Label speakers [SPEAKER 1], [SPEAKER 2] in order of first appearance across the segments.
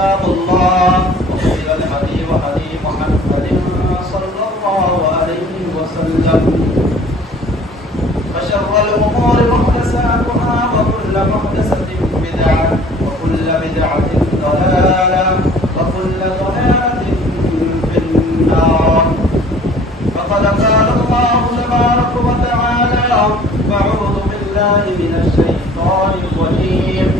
[SPEAKER 1] كتاب الله وخير الهدي وهدي محمد صلى الله عليه وسلم. وشر الأمور محدثاتها وكل محدثة بدعة وكل بدعة ضلالة وكل ضلالة في النار. فقد قال الله تبارك وتعالى أعوذ بالله من الشيطان الرجيم.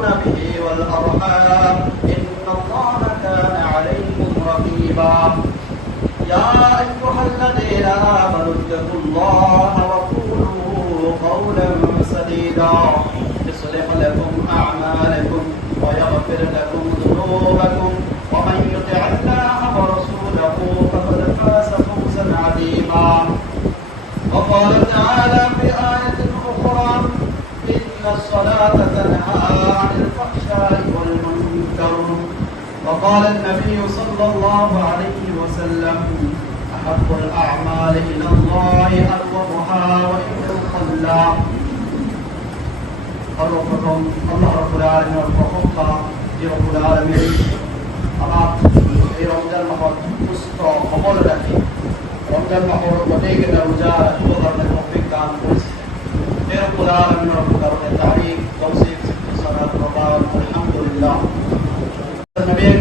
[SPEAKER 1] رقيبا يا أيها الذين آمنوا اتقوا الله وقولوا قولا سديدا. يصلح لكم أعمالكم ويغفر لكم ذنوبكم. ومن يطع الله ورسوله فقد فاز فوزا عظيما. وقال تعالى في آية أخرى إن الصلاة تنهى وقال النبي صلى الله عليه وسلم أحب الأعمال إلى الله أدومها وإن خلا সর্বপ্রথম আল্লাহ রব্বুল আলামিনের প্রশংসা যে রব্বুল আলামিন আমার এই রমজান মাহত সুস্থ সবল রাখি রমজান মাহর অনেক রোজা রাখিব ধরনের তৌফিক দান করেছিলেন এই রব্বুল আলামিনের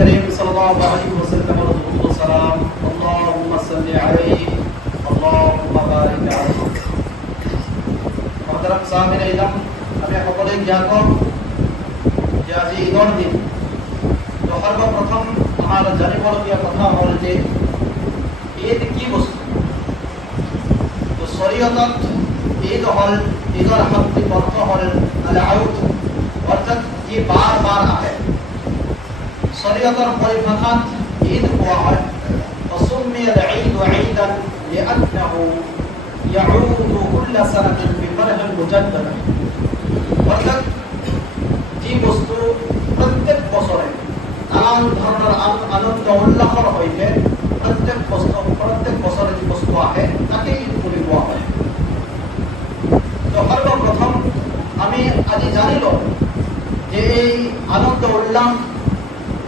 [SPEAKER 1] নবী করিম সাল্লাল্লাহু আলাইহি ওয়াসাল্লামের দুরূদ ও সালাম আল্লাহুম্মা সাল্লি আলাইহি আল্লাহুম্মা বারিক আলাইহি মহতরম সামিন ইলাম আমি সকলোৱে জ্ঞাত যে আজি ঈদৰ দিন তো সৰ্বপ্ৰথম আমাৰ জানিবলগীয়া কথা হ'ল যে ঈদ কি বস্তু তো শরীয়তত ঈদ হ'ল ঈদৰ শাব্দিক অৰ্থ হ'ল আল আউট অৰ্থাৎ যি বাৰ বাৰ আহে শরীয়তর পরিভাষাত ঈদ কোৱা হয় وسمي العيد عيدا لأنه يعود كل سنة بفرح مجددا অর্থাৎ যি বস্তু প্ৰত্যেক বছৰে নানান ধৰণৰ আন- আনন্দ উল্লাসৰ সৈতে প্ৰত্যেক বস্তু প্ৰত্যেক বছৰে যি বস্তু আহে তাকে ঈদ বুলি কোৱা হয় তো সৰ্বপ্ৰথম আমি আজি জানিলো যে এই আনন্দ উল্লাস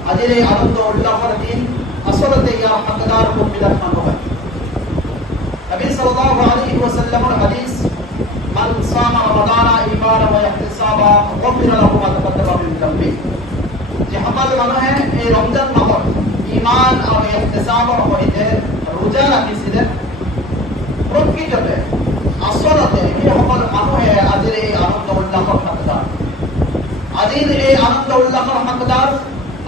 [SPEAKER 1] এই আনন্দ উল্লাসৰ দিন ইয়াৰ হকদাৰ কোনবিলাক মানুহ হয় নবী সাল্লাল্লাহু আলাইহি ওয়াসাল্লামৰ হাদিস মান সামা রমাদানা ঈমানা ওয়া ইহতিসাবা গফিরা লাহু মা তাকাদ্দামা মিন যে সকল মানুহে এই ৰমজান মাহত ঈমান আৰু ইহতিসাবৰ সৈতে ৰোজা ৰাখিছিলে প্ৰকৃততে আচলতে সেইসকল মানুহে আজিৰ এই আনন্দ উল্লাসৰ হকদাৰ আজিৰ এই আনন্দ উল্লাসৰ হকদাৰ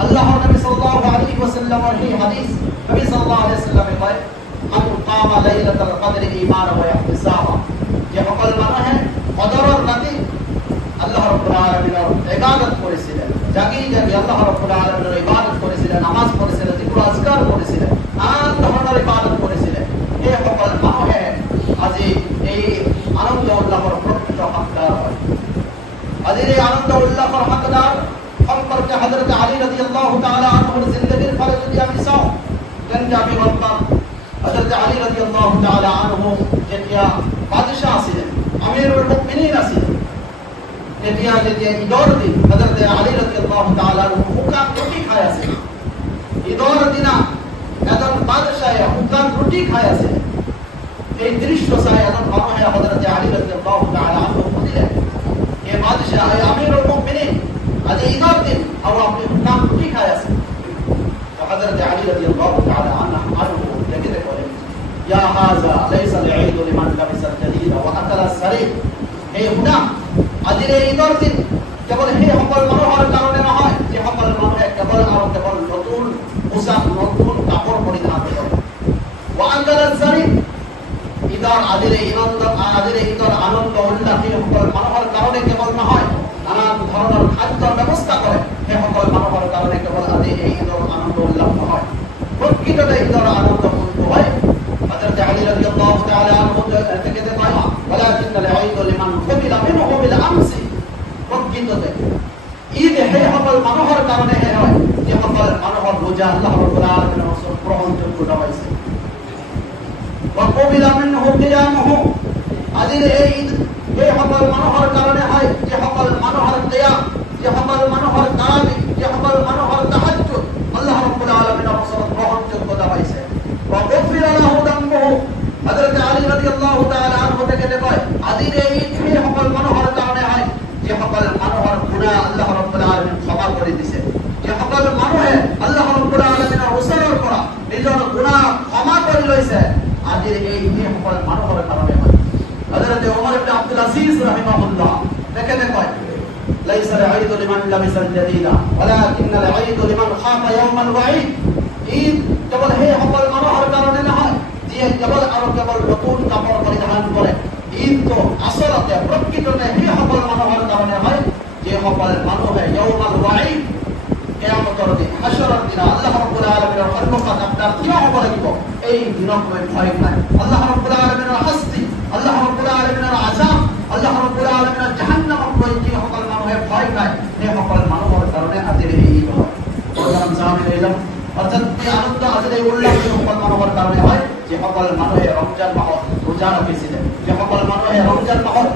[SPEAKER 1] আল্লাহৰ নবী সাল্লাল্লাহু আলাইহি ওয়াসাল্লামৰ সেই হাদিস, নবী সাল্লাল্লাহু আলাইহি ওয়াসাল্লামে কয় মান কামা লাইলাতুল কদরি ঈমান ওয়া ইহতিসাবা যে সকল মানুহে কদৰৰ ৰাতি আল্লাহ রাব্বুল আলামিনৰ ইবাদত কৰিছিলে জাগি জাগি আল্লাহ রাব্বুল আলামিনৰ ইবাদত কৰিছিলে নামাজ পঢ়িছিলে যিকোনো আজকাৰ কৰিছিলে নানান ধৰণৰ ইবাদত কৰিছিলে এই সকল মানুহে আজি এই আনন্দ উল্লাসৰ প্ৰকৃত হকদাৰ হয়। আজিৰ এই আনন্দ উল্লাসৰ হকদাৰ হজরত আলী রাজি আল্লাহ তাআলা আনহুর জিন্দগির ফলে যদি আমি চাওঁ তেন্তে আমি গম পাম হজরত আলী রাজি আল্লাহ তাআলা আনহু যেতিয়া বাদশাহ আছিলেন, আমিরুল মুমিনিন আছিলেন, তেতিয়া যেতিয়া ঈদৰ দিন হজরত আলী রাজি আল্লাহ তাআলা আনহু শুকান ৰুটি খাই আছিল ঈদৰ দিনা এজন বাদশাহে শুকান ৰুটি খাই আছিল এই দৃশ্য চাই এজন মানুহে হজরত আলী রাজি আল্লাহ তাআলা আনহু সুধিলে এই বাদশাহ আমিরুল মুমিনিন আজি ঈদৰ দিন আৰু আপুনি শুকান ৰুটি খাই আছে فحضرت علي رضي الله تعالى عنه عنه لكده قال يا هذا ليس العيد لمن لبس الجديد واكل السرير এই শুনা আজিৰ এই ঈদৰ দিন কেৱল সেই সকল মানুহৰ কাৰণে নহয় যিসকল মানুহে কেৱল আৰু কেৱল নতুন পোচাক নতুন কাপোৰ পৰিধান কৰে وأنزل الزريب ঈদৰ আজিৰ এই আনন্দ আজিৰ এই ঈদৰ আনন্দ উল্লাস সেইসকল মানুহৰ কাৰণে কেৱল নহয় নানান ধৰণৰ খাদ্যৰ ব্যৱস্থা কৰে সেই মানুহৰ কাৰণে কেৱল আজি এই ঈদৰ আনন্দ উল্লাস নহয় প্ৰকৃততে ঈদৰ আনন্দ কোনটো হয় হযরত আলী রাদিয়াল্লাহু তাআলা আনহু থেকে যে কয় ওয়ালাকিন আল-ঈদ লিমান কুবিলা মিনহু বিল আমসি প্ৰকৃততে ঈদ সেইসকল মানুহৰ কাৰণেহে হয় যিসকল মানুহৰ ৰোজা আল্লাহ ৰাব্বুল আলামিনৰ ওচৰত গ্ৰহণযোগ্যতা পাইছে وقبل منه قيامه আজিৰ এই ঈদ সেইসকল মানুহৰ কাৰণে হয় যিসকল কেয়াম কৰি দিছে। যে মানুহে আল্লাহ ৰব্বুল আলমিনৰ ওচৰৰ নিজৰ গুনাহ ক্ষমা কৰি লৈছে আজিৰ এই সকল মানুহৰ কাৰণে হয়। হজরত আব্দুল আজিজ রাহিমাহুল্লাহ দেখে দেখো ليس العيد لمن لبس الجديد ولكن العيد لمن خاف يوم الوعيد ঈদ কেৱল সেইসকল মানুহৰ কাৰণে নহয় যিয়ে কেৱল আৰু কেৱল নতুন কাপোৰ পৰিধান কৰে ঈদটো আচলতে প্ৰকৃততে সেইসকল মানুহৰ কাৰণে হয় যিসকল মানুহে য়ৌমাল ৱাঈদ কেয়ামতৰ দিন হাসৰৰ দিন আল্লাহ ৰাব্বুল আলামিনৰ সন্মুখত আপোনাৰ থিয় হ'ব লাগিব এই দিনক লৈ ভয় নাই আল্লাহ ৰাব্বুল আলামিনৰ শাস্তি আল্লাহ ৰাব্বুল আলামিনৰ আযাব আল্লাহ ৰাব্বুল আলামিনৰ জাহান্নামক লৈ যিসকল ভয় নাই। সেইসকল মানুহৰ কাৰণে আজিৰ এই হয় বৰ্তমান জামিন অৰ্থাৎ এই আনন্দ আজিৰ এই উল্লাস যিসকল মানুহৰ কাৰণে হয় যিসকল মানুহে ৰমজান মাহত ৰোজা ৰাখিছিলে যিসকল মানুহে ৰমজান মাহত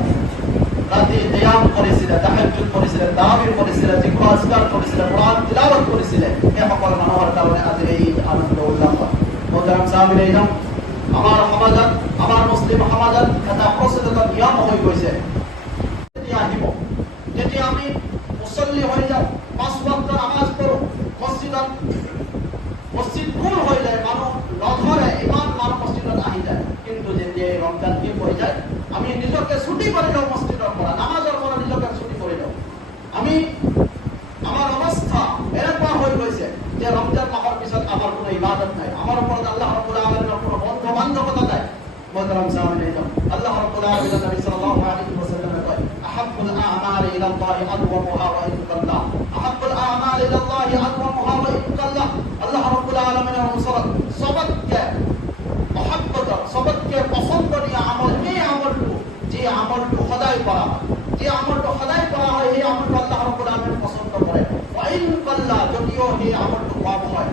[SPEAKER 1] রাতে কিয়াম করেছিলে তাহাজ্জুদ করেছিলে তারাবিহ করেছিলে জিকর আজকার করেছিলে কোরআন তিলাওয়াত করেছিলে এই সকল মানুহৰ কাৰণে আজি এই আনন্দ উল্লাস হয়। মোহতারাম সাহাবীন এইদম আমাৰ সমাজত আমাৰ মুছলিম সমাজত এটা প্ৰচলিত নিয়ম হৈ গৈছে। যেতিয়া আহিব। যেতিয়া আমি মুছল্লি হৈ যাওঁ, পাঁচ ওয়াক্ত নামাজ পঢ়ো মছজিদত মছজিদ ফুল হৈ যায় মানুহ নধৰে ইমান মানুহ মছজিদত আহি যায়। কিন্তু যেতিয়া ৰমজান শেষ হৈ যায়, আমি নিজকে ছুটি কৰি লওঁ মছজিদৰ পৰা নামাজৰ পৰা নিজকে ছুটি কৰি লওঁ আমি আমাৰ অৱস্থা এনেকুৱা হৈ গৈছে যে ৰমজান মাহৰ পিছত আমাৰ কোনো ইবাদত নাই। আমাৰ ওপৰত আল্লাহ ৰব্বুল আলামিনৰ কোনো বন্ধু বান্ধৱতা নাই সাহাবীন এইদম আল্লাহ রব্বুল আলামিন নবী সাল্লাল্লাহু আলাইহি ওয়াসাল্লাম কয় আহাব্বুল ইলা আল্লাহি আদওয়ামুহা ওয়া ইনকাল্লাহ আহাব্বুল আ'মাল ইলা আল্লাহি আদওয়ামুহা ওয়া ইনকাল্লাহ আল্লাহ রব্বুল আলামিনের ওসরত সবতকে মহাব্বত, সবতকে পছন্দনীয় আমল এই আমলটো যে আমলটো সদায় করা যে আমলটো সদায় করা হয়, এই আমলটো আল্লাহ রব্বুল আলামিন পছন্দ করে। ওয়া ইনকাল্লাহ যদিও সেই আমলটো কম হয়।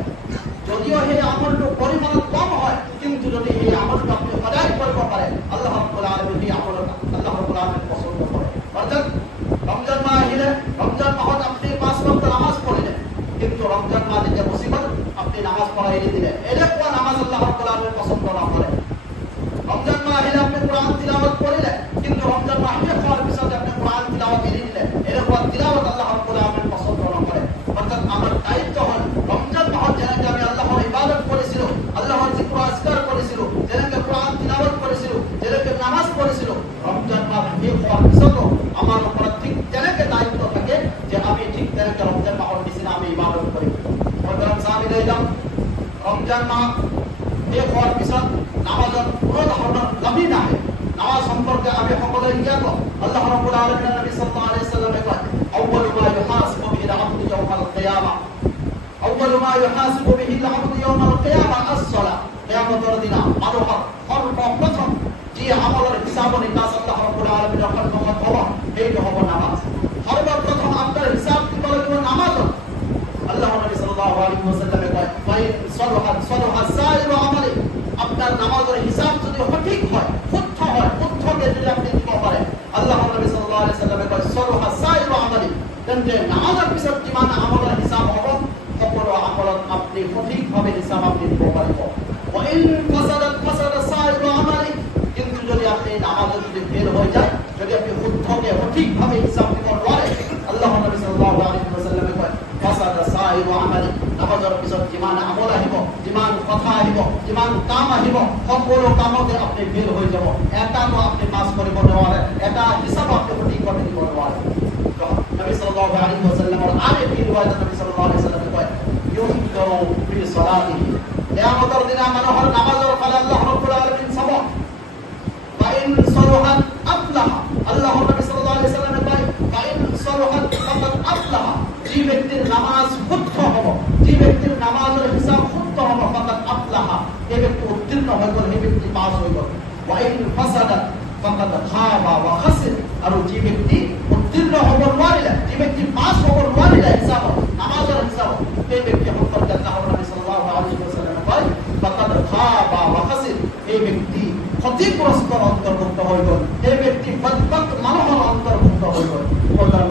[SPEAKER 1] যদিও সেই আমলটো পরিমাণত কম হয়, কিন্তু যদি সেই আমলটো আপনি সদায় কৰিব পাৰে আল্লাহ রাব্বুল আলামিন সেই আমল আল্লাহ রাব্বুল আলামিন পছন্দ কৰে অর্থাৎ রমজান মাহ আহিলে রমজান মাহত আপনি পাঁচ ওয়াক্ত নামাজ পড়িলেন কিন্তু রমজান মাহ যেতিয়া গুচি গ'ল আপনি নামাজ পড়া এৰি দিলে এনেকুৱা নামাজ আল্লাহ রাব্বুল আলামিন পছন্দ নকৰে রমজান মাহ আহিলে আপনি কোরআন তিলাওয়াত কৰিলে কিন্তু রমজান মাহ শেষ হোৱাৰ পিছত আপনি কোরআন তিলাওয়াত এৰি দিলে এনেকুৱা তিলাওয়াত আল্লাহ রাব্বুল আলামিন পছন্দ নকৰে অৰ্থাৎ আমাৰ দায়িত্ব হ'ল রমজান মাহত যেনেকৈ আমি আল্লাহৰ ইবাদত কৰিছিলোঁ আল্লাহৰ যিকোনো আজকাৰ কৰিছিলোঁ যেনেকৈ কোরআন তিলাওয়াত কৰিছিলোঁ যেনেকৈ নামাজ পঢ়িছিলোঁ রমজান মাহ পিছতো আমাৰ ওপৰত ঠিক তেনেকৈ দায়িত্ব থাকে যে আমি ঠিক তেনেকৈ রমজান মাহৰ নিচিনা আমি ইবাদত কৰিম মই চামি লৈ রমজান মাহ শেষ হোৱাৰ পিছত নামাজত কোনো ধৰণৰ কমি নাহে নামাজ সম্পৰ্কে আমি সকলোৱে জ্ঞাত। আল্লাহ ৰাব্বুল আলামিন নবী সাল্লাল্লাহু আলাইহি ওয়াসাল্লামে কয়, আউয়ালু মা ইউহাসিবু বিহি আল-আবদু ইয়াওমাল কিয়ামা। আউয়ালু মা ইউহাসিবু বিহি আল-আবদু ইয়াওমাল কিয়ামা আস-সালাহ। কিয়ামতৰ দিনা মানুহৰ যি আমলৰ হিচাপ নিকাচ আল্লাহ ৰাব্বুল আলামিনৰ সন্মুখত হ'ব সেইটো হ'ব নামাজ। সৰ্বপ্ৰথম আপোনাৰ হিচাপ দিব লাগিব নামাজত আল্লাহ নবী সাল্লাল্লাহু আলাইহি ওয়াসাল্লামে কয় ফাইন সলহাত সলহাত সাইরু আমালি। আপনার নামাজের হিসাব যদি সঠিক হয়, শুদ্ধ হয় শুদ্ধকে যদি আপনি দিব পারে আল্লাহ নবী সাল্লাল্লাহু আলাইহি ওয়াসাল্লামে কয় সলহাত সাইরু আমালি। তেন্তে নামাজের পিছত কিমান আমলৰ হিসাব হ'ব সকলো আমলত আপনি সঠিকভাৱে হিসাব আপনি দিব পাৰিব সাইরু আমালি কিন্তু আপনি নামাজে যদি ফেল হয়ে যায়, যদি আপনি শুদ্ধকে সঠিকভাবে ইসলাম দিব নোৱাৰে আল্লাহ নবী পিছত যিমান আমল আহিব যিমান কথা আহিব যিমান কাম আহিব, সকলো কামতে আপুনি ফেল হৈ যাব। এটাতো আপুনি পাছ কৰিব নোৱাৰে এটা হিচাপ আপুনি সঠিকভাৱে দিব নোৱাৰে নবী সাল্লাল্লাহু আলাইহি ওয়াসাল্লামৰ আন এটি ৰিৱায়াত নবী সাল্লাল্লাহু আলাইহি ওয়াসাল্লামে কয় ইউনকাৰু ফি সালাতিহি কিয়ামতৰ দিনা মানুহৰ নামাজৰ ফালে আল্লাহ ৰাব্বুল আলামিন চাব ফাইন সলহাত আফলাহ আল্লাহ নবী সাল্লাল্লাহু আলাইহি ওয়াসাল্লামে কয় ফাইন সলহাত ফাকাদ আফলাহ যি ব্যক্তিৰ নামাজ ইন ফাসাদাত ফাকাদ খাবা ওয়া খাসির আৰু যি ব্যক্তি উত্তীৰ্ণ হ'ব নোৱাৰিলে যি ব্যক্তি পাছ হ'ব নোৱাৰিলে হিচাপত নামাজৰ হিচাপত সেই ব্যক্তি সকল জান্নাত নবী সাল্লাল্লাহু আলাইহি ওয়াসাল্লামে কয় ফাকাদ খাবা ওয়া খাসিৰ এই ব্যক্তি ক্ষতিগ্ৰস্তৰ অন্তৰ্ভুক্ত হৈ গ'ল এই ব্যক্তি বদবক মানুহৰ অন্তৰ্ভুক্ত হৈ গ'ল প্ৰধান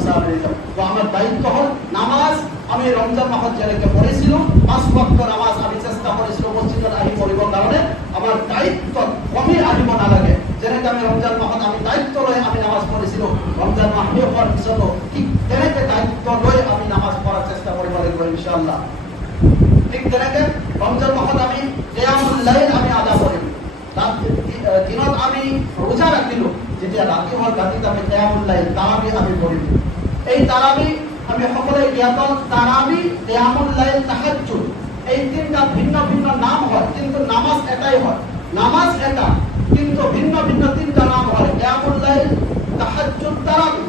[SPEAKER 1] তো আমাৰ দায়িত্ব হ'ল নামাজ। আমি ৰমজান মাহত যেনেকৈ পঢ়িছিলোঁ পাঁচ ভক্ত নামাজ আমি চেষ্টা কৰিছিলোঁ মছজিদত আহি পঢ়িবৰ কাৰণে আমাৰ দায়িত্ব কমি আহিব নালাগে যেনেকৈ আমি ৰমজান মাহত আমি দায়িত্ব লৈ আমি নামাজ পঢ়িছিলোঁ ৰমজান মাহ শেষ হোৱাৰ পিছতো ঠিক তেনেকৈ দায়িত্ব লৈ আমি নামাজ পঢ়াৰ চেষ্টা কৰিব লাগিব ইনশাআল্লাহ। ঠিক তেনেকে ৰমজান মাহত আমি আমি আদা দিনত আমি ৰোজা ৰাখিলোঁ যেতিয়া ৰাতি হ'ল ৰাতিত আমি কেয়ামুল লাইল আমি কৰিম এই তাৰাবি আমি সকলোৱে জ্ঞাত, তাৰাবি কেয়ামুল লাইল তাহাজ্জুদ। এই তিনটা ভিন্ন ভিন্ন নাম হয়, কিন্তু নামাজ এটাই হয়। নামাজ এটা, কিন্তু ভিন্ন ভিন্ন তিনটা নাম হয় কেয়ামুল লাইল তাহাজ্জুদ তারাবি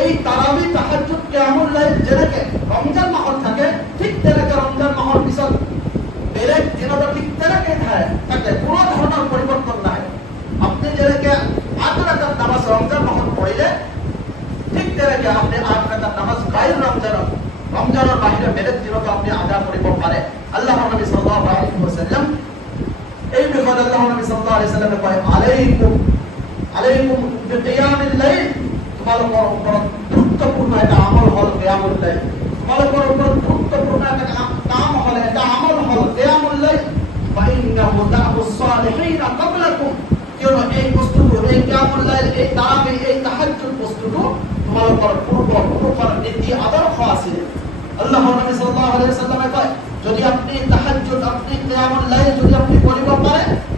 [SPEAKER 1] এই তারাবি তাহাজ্জুদ কিয়ামুল লাইল যেনেকে রমজান মাহত থাকে, ঠিক তেনেকে রমজান মাহৰ পিছত বেলেগ দিনতো ঠিক তেনেকে থাকে থাকে কোনো ধৰণৰ পৰিৱৰ্তন নাই। তোমালোকৰ ওপৰত গুৰুত্বপূৰ্ণ এটা আমল হ'ল কেয়ামুল লাইল। তোমালোকৰ ওপৰত গুৰুত্বপূৰ্ণ এটা কাম হ'ল এটা আমল হ'ল কেয়ামুল লাইল। ক্বাবলাকুম কিয়নো এই বস্তুটো, এই লাইল, এই তাৰাবি এই তাহাজ্জুদ বস্তুটো তোমালোকৰ পূৰ্ব পুৰুষৰ নীতি আদৰ্শ আছিল আল্লাহ নবী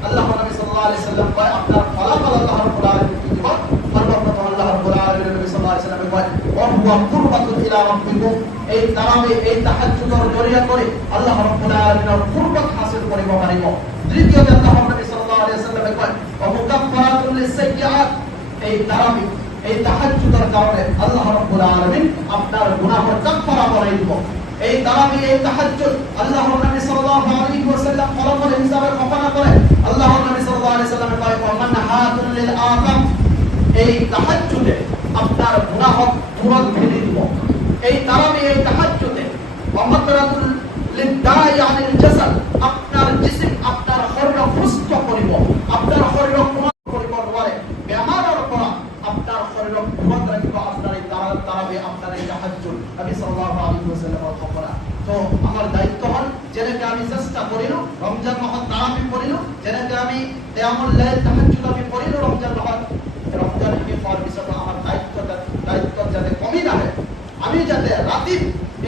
[SPEAKER 1] আল্লাহ নবী সাল্লাল্লাহু ফলাফল আল্লাহ রাব্বুল আলামিনৰ পাৰিব দ্বিতীয়তে আল্লাহ সাল্লাল্লাহু আলাইহি ওয়াসাল্লামে কয় ওয়া এই আপনার এই এই আপনার জিসম আপনার শরীর সুস্থ কৰিব আপনার শরীর কোনো কৰিব নোৱাৰে বেমাৰৰ পৰা আপনার শরীর ঘুমত রাখিব আপনার এই তারা তারাবি আপনার এই তাহাজ্জুদ নবী সাল্লাল্লাহু আলাইহি ওয়াসাল্লামৰ ঘোষণা তো আমার দায়িত্ব হল যেনেকে আমি চেষ্টা করিলো রমজান মাহত তারাবি পড়িলো যেনেকে কিয়ামুল লাইল তাহাজ্জুদ আমি পড়িলো রমজান মাহত রমজান শেষ হওয়ার পিছত আমার দায়িত্ব দায়িত্ব যাতে কমি নাহে আমি যাতে রাতি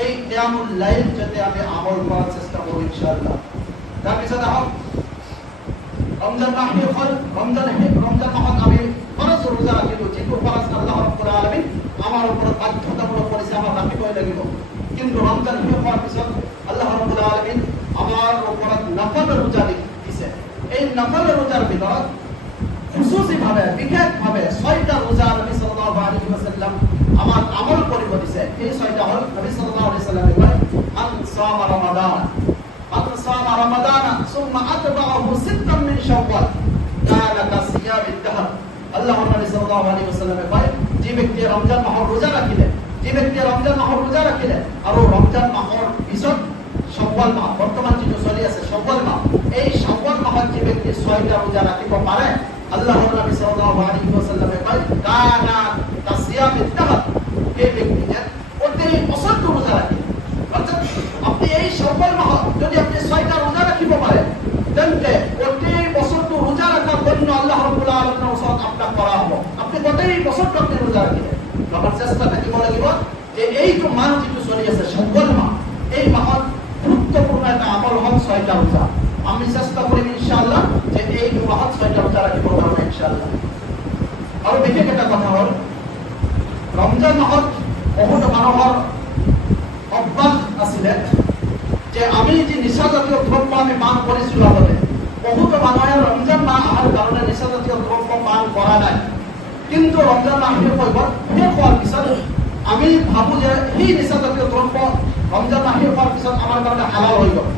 [SPEAKER 1] এই কিয়ামুল লাইল যাতে আমি আমল করার চেষ্টা করব ইনশাআল্লাহ। তাৰপিছত আহক, রমজান মাহ হল, রমজান রমজান মাহত আমি ফরজ রোজা রাখিলো যিটো ফরজ আল্লাহ রাব্বুল আলামিন আমাৰ ওপৰত বাধ্যতামূলক কৰিছে আমাৰ ৰাখিবই লাগিব। কিন্তু রমজান শেষ হোৱাৰ পিছত আল্লাহ রাব্বুল আলামিন আমাৰ ওপৰত নফল রোজা দিছে এই নফল রোজাৰ ভিতৰত খুচুচিভাৱে বিশেষভাৱে ছয়টা ৰোজা নবী সাল্লাল্লাহু ওয়াসাল্লাম আমাক আমল কৰিব দিছে এই ছয়টা হ'ল নবী মান সামা ৰমাদান মান সামা রমাদান। সুম্মা মিন শাওয়াল। কানা কাসিয়ামিদ দাহর। আল্লাহ নবী সাল্লাল্লাহু আলাইহি ওয়াসাল্লামে কয় যে ব্যক্তি রমজান মাহৰ ৰোজা ৰাখিলে যে ব্যক্তিয়ে ৰমজান মাহৰ ৰোজা ৰাখিলে আৰু ৰমজান মাহৰ পিছত শাওয়াল মাহ বৰ্তমান যিটো চলি আছে শাওয়াল মাহ এই শাওয়াল মাহত যে ব্যক্তি ছয়টা ৰোজা ৰাখিব পাৰে আল্লাহ নবী সাল্লাল্লাহু আলাইহি ওয়াসাল্লামে কয় কানা কাসিয়ামিদ দাহর এই ব্যক্তিয়ে প্রতি বছৰটো ৰোজা ৰাখে অৰ্থাৎ আপনি এই শাওয়াল মাহত যদি আপনি ছয়টা ৰোজা ৰাখিব পাৰে তেন্তে গোটেই বছৰটো ৰোজা ৰখাৰ গণ্য আল্লাহ ৰাব্বুল আলামিনৰ ওচৰত আপোনাক কৰা হ'ব আপুনি গোটেই বছৰটো আপুনি ৰোজা ৰাখিলে আমাৰ চেষ্টা থাকিব লাগিব যে এইটো মাহ যিটো চলি আছে শাওয়াল মাহ, এই মাহত গুৰুত্বপূৰ্ণ এটা আমল হ'ল ছয়টা ৰোজা আমি চেষ্টা কৰিম ইনশাআল্লাহ যে এইটো মাহত ছয়টা ৰোজা ৰাখিবৰ কাৰণে ইনশাআল্লাহ। আৰু বিশেষ এটা কথা হ'ল ৰমজান মাহত বহুত মানুহৰ অভ্যাস আছিলে যে আমি যি নিচাজাতীয় দ্ৰব্য আমি পান কৰিছিলোঁ আগতে, বহুতো মানুহে ৰমজান মাহ অহাৰ কাৰণে নিচাজাতীয় দ্ৰব্য পান কৰা নাই। কিন্তু ৰমজান মাহ শেষ হৈ গ'ল শেষ হোৱাৰ পিছত আমি ভাবোঁ যে সেই নিচাজাতীয় দ্ৰব্য ৰমজান মাহ শেষ হোৱাৰ পিছত আমাৰ কাৰণে হালাল হৈ গ'ল।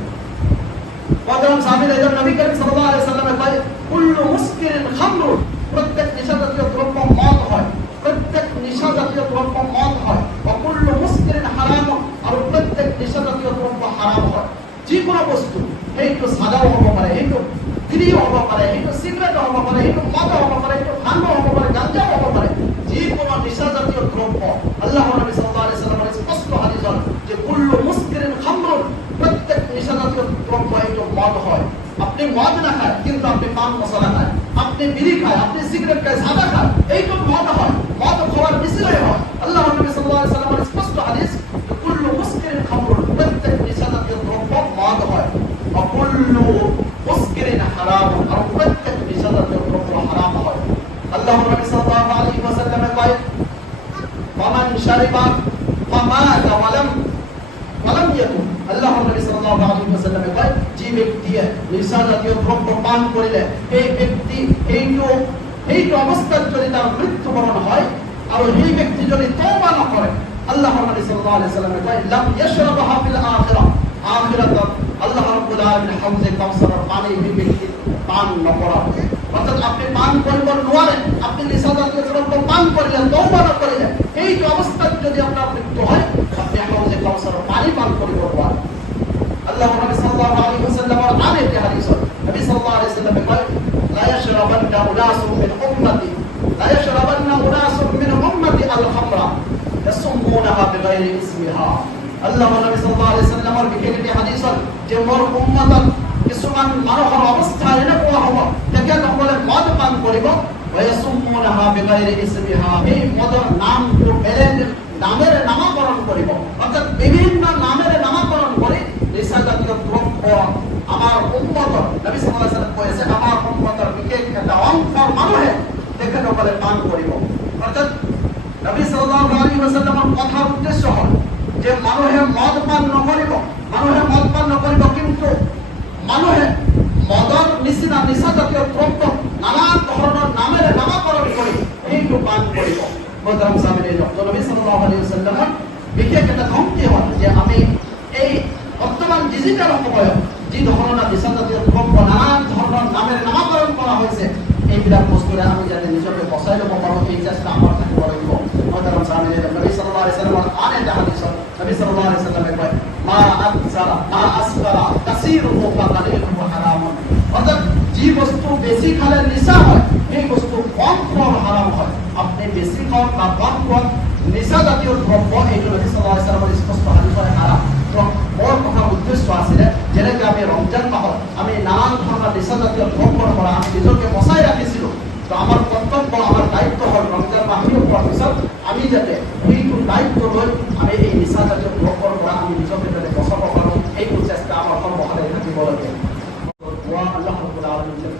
[SPEAKER 1] বৰ্তমান সাহাবী এজন নবী করিম সাল্লাল্লাহু আলাইহি সাল্লামে কয় কুল্লু মুস্কিরিন খামরুন। প্রত্যেক নেশা দ্রব্য মদ হয়। প্রত্যেক নেশা দ্রব্য মদ হয়। অকুল্লু মুস্কিরিন হারাম আর প্রত্যেক নেশা দ্রব্য হারাম হয়। যে কোনো বস্তু সেইটো সাদাও হ'ব পাৰে সেইটো বিড়িও হ'ব পাৰে সেইটো চিগাৰেট হ'ব পাৰে সেইটো মদ হ'ব পাৰে সেইটো ভাঙো হ'ব পাৰে, গাঞ্জাও হ'ব পাৰে। যিকোনো নিশা জাতীয় দ্রব্য, আল্লাহ নবী সাল্লাল্লাহু আলাইহি সাল্লামের স্পষ্ট হাদিস যে কুল্লু মুস্কিরিন প্রত্যেক নিশা জাতীয় দ্রব্য এইটো মদ হয় আপনি মদ না খায় কিন্তু আপনি পান মশলা খায় আপনি বিড়ি খায় আপনি সিগারেট খায় সাদা খায় এইটো মদ হয় মদ খাওয়ার মিশ্রই হয় আল্লাহ নবী সাল্লাল্লাহু আলাইহি সাল্লামের স্পষ্ট হাদিস কুল্লু মুস্কিরিন খামরুন প্রত্যেক নিশা দ্রব্য মদ হয় অকুল্লু মুস্কিরিন হারাম আর প্রত্যেক নিশা দ্রব্য হারাম হয় আল্লাহ নবী সাল্লাল্লাহু আলাইহি ওয়াসাল্লামে কয় ফামান শারিবা ফামাত ওয়ালাম ওয়ালাম ইয়াকুন আল্লাহ নবী সাল্লাল্লাহু আলাইহি ওয়াসাল্লামে কয় যে ব্যক্তি নিশা জাতীয় দ্রব্য পান করিলে এই ব্যক্তি এইটো এইটো অবস্থাত যদি তার মৃত্যুবরণ হয়, আর সেই ব্যক্তি যদি তওবা নকৰে আল্লাহ নবী সাল্লাল্লাহু আলাইহি ওয়াসাল্লামে কয় লাম ইয়াশরাবহা ফিল আখিরাহ আখিরাত আল্লাহ রাব্বুল আলামিন হাউজে কাউসারের পানি সেই ব্যক্তি পান নকৰা অর্থাৎ আপনি পান করিব নোৱাৰে আপনি নিশা জাতীয় দ্রব্য পান করিলেন তওবা নকৰিলে এইটো অবস্থাত যদি আপনার মৃত্যু হয়, আপনি হাউজে কাউসারের পানি পান করিব নোৱাৰে আল্লাহ নবী সাল্লাল্লাহু আলাইহি ওয়াসাল্লামের আনে তে হাদিস নবী সাল্লাল্লাহু আলাইহি ওয়াসাল্লাম বলেন, লা ইয়াশরাবান্না উনাসুম মিন উম্মতি, লা ইয়াশরাবান্না উনাসুম মিন উম্মতি আল খামরা ইয়াসুমুনাহা বিগাইরি ইসমিহা. আল্লাহ নবী সাল্লাল্লাহু আলাইহি ওয়াসাল্লামের বিখ্যাত হাদিস যে মোর উম্মতার কিছুমান মানুহৰ অৱস্থা এনেকুৱা হ'ব তেখেতসকলে মদ পান কৰিব এই মদৰ নামটো বেলেগ নামেৰে নামাকৰণ কৰিব অৰ্থাৎ বিভিন্ন নামেৰে নামাকৰণ কৰি জাতীয় দ্ৰব্য আমাৰ উন্মতৰ নবী সাল্লাল্লাহু আলাইহি ওয়াসাল্লাম কৈছে আমাৰ উন্মতৰ বিশেষ এটা অংশৰ মানুহে তেখেতসকলে পান কৰিব অৰ্থাৎ নবী সাল্লাল্লাহু আলাইহি ওয়াসাল্লামৰ কথাৰ উদ্দেশ্য যে মানুহে মদ পান নকৰিব মানুহে মদ পান নকৰিব কিন্তু মানুহে মদৰ নিচিনা নিচা জাতীয় দ্ৰব্য নানান ধৰণৰ নামেৰে নামাকৰণ কৰি সেইটো পান কৰিব মোহতাৰাম সামিনে নবী সাল্লাল্লাহু আলাইহি ওয়াসাল্লামৰ বিশেষ এটা ধমকি হ'ল যে আমি এই ডিজিটেল সময়ত যি যে বস্তু বেশি খালে নিশা হয়, সেই বস্তু কম খোৱাৰ হারাম হয়। আপনি বেশি খাওক বা কম খোৱাক নিশা জাতীয় দ্ৰব্য এইটো নবী সাল্লাল্লাহু আলাইহি ওয়াসাল্লামৰ স্পষ্ট হাদিসৰে হারাম। মোৰ কথা উদ্দেশ্য আছিলে যেনেকৈ আমি ৰমজান মাহত আমি নানান ধৰণৰ নিচা জাতীয় দ্ৰব্যৰ পৰা আমি নিজকে বচাই ৰাখিছিলোঁ। তো আমাৰ কৰ্তব্য, আমাৰ দায়িত্ব হ'ল ৰমজান মাহ শেষ হোৱাৰ পিছত আমি যাতে সেইটো দায়িত্ব লৈ আমি এই নিচা জাতীয় দ্ৰব্যৰ পৰা আমি নিজকে যাতে বচাব পাৰোঁ, সেইটো চেষ্টা আমাৰ সৰ্বসাধাৰণ থাকিব লাগে।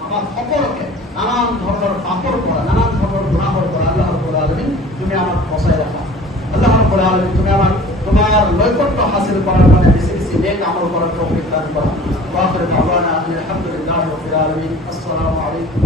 [SPEAKER 1] আমার সকলকে নানান ধরনের পাপর করা নানান ধরনের গুনাহর করা আল্লাহ রাব্বুল আলামিন তুমি আমার বসায় রাখা আল্লাহ রাব্বুল আলামিন তুমি আমার তোমার নৈকট্য হাসিল করার মানে বেশি বেশি নেক আমল করার তৌফিক দান করো ওয়া আখির দাওয়ানা আলহামদুলিল্লাহি